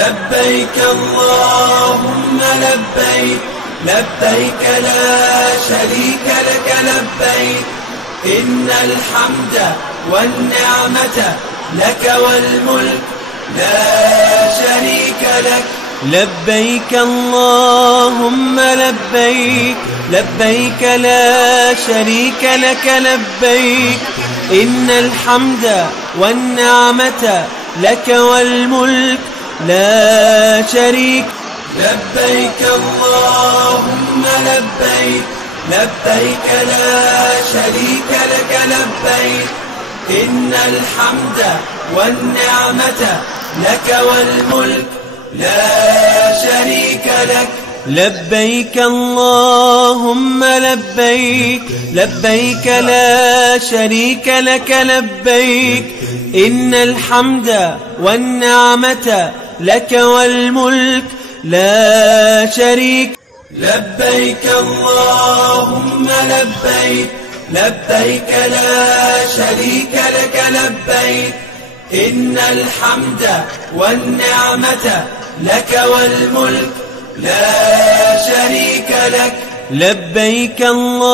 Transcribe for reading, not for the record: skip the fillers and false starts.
لبيك اللهم لبيك، لبيك لا شريك لك لبيك، إن الحمد والنعمة لك والملك لا شريك لك. لبيك اللهم لبيك، لبيك لا شريك لك لبيك، إن الحمد والنعمة لك والملك لا شريك. لبيك اللهم لبيك، لبيك لا شريك لك لبيك، إن الحمد والنعمة لك والملك لا شريك لك. لبيك اللهم لبيك، لبيك لا شريك لك لبيك، إن الحمد والنعمة لك والملك لا شريك. لبيك اللهم لبيك، لبيك لا شريك لك لبيك، إن الحمد والنعمة لك والملك لا شريك لك. لبيك الله